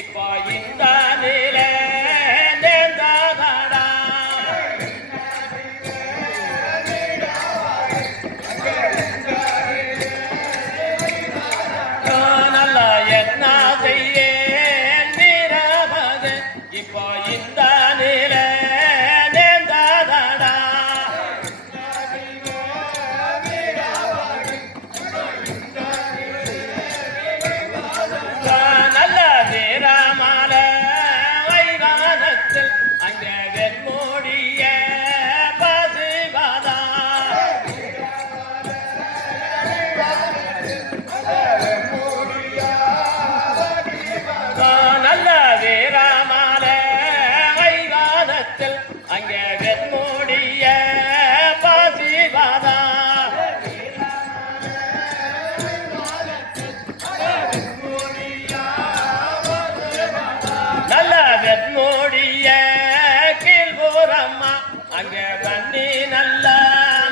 இப்போ இந்த நில நேர்ந்ததடா நல்லா என்ன செய்ய நிரபது இப்போ இந்த நில நேர்ந்ததடா அங்கே வெண்மூடிய பாசிவாதா நல்ல வெண்மூடிய கீழ்பூரம்மா அங்கே பண்ணி நல்ல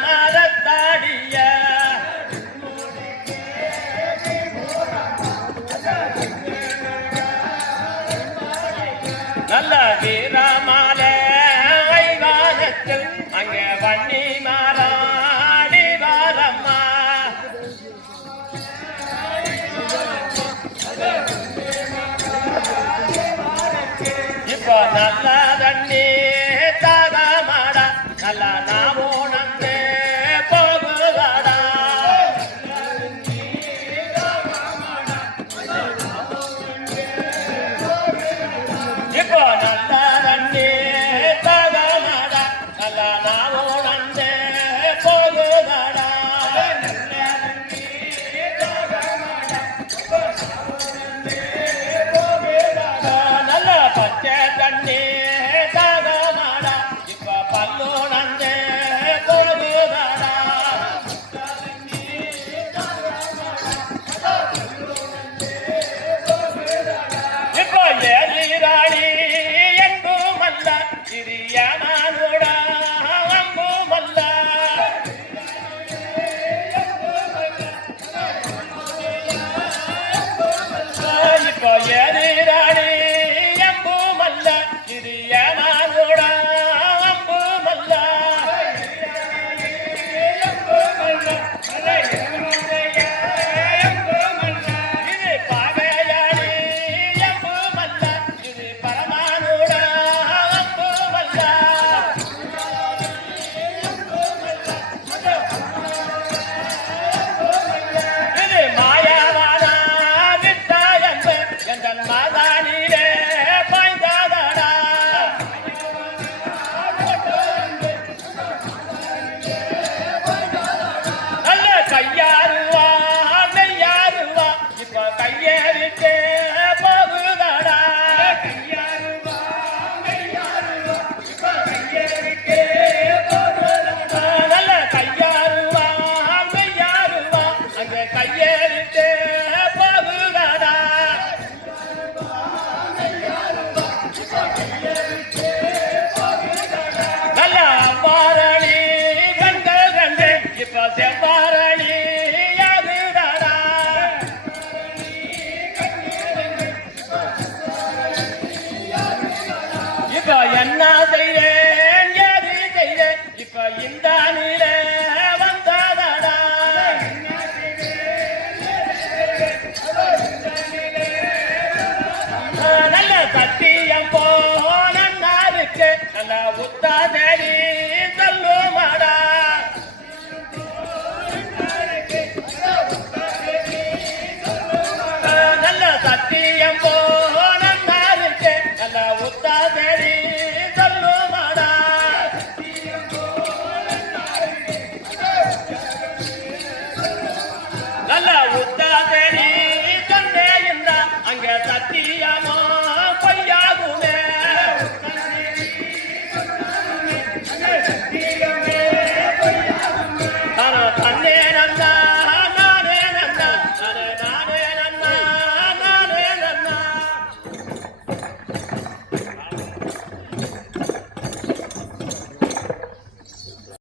மரத்தாடிய நல்ல வீரமாலை அங்கே வண்ணி மாறாடி வாரம்மா இப்போ நல்ல தண்ணி தாக மாட நல்ல நாமோ நந்து போகுதாடா இப்போ நல்ல தண்ணி தண்ணி தாகமாடா இப்ப பல்லு நந்தே போகுதாடா இப்போ ஏறாடி எங்கும் அல்ல சிறியனோட அம்பும் அல்ல இப்போ ஏறாடி என்ன செய்தேன் ஏது செய்தேன் இப்ப இந்த நில வந்ததடா நல்ல சத்தியம் போனருக்கு நல்ல உத்தாதடி சொல்லுமாடா நல்ல சத்தியம் போனருக்கு நல்ல உத்தாதடி சத்தியமா பொய்யாகுமே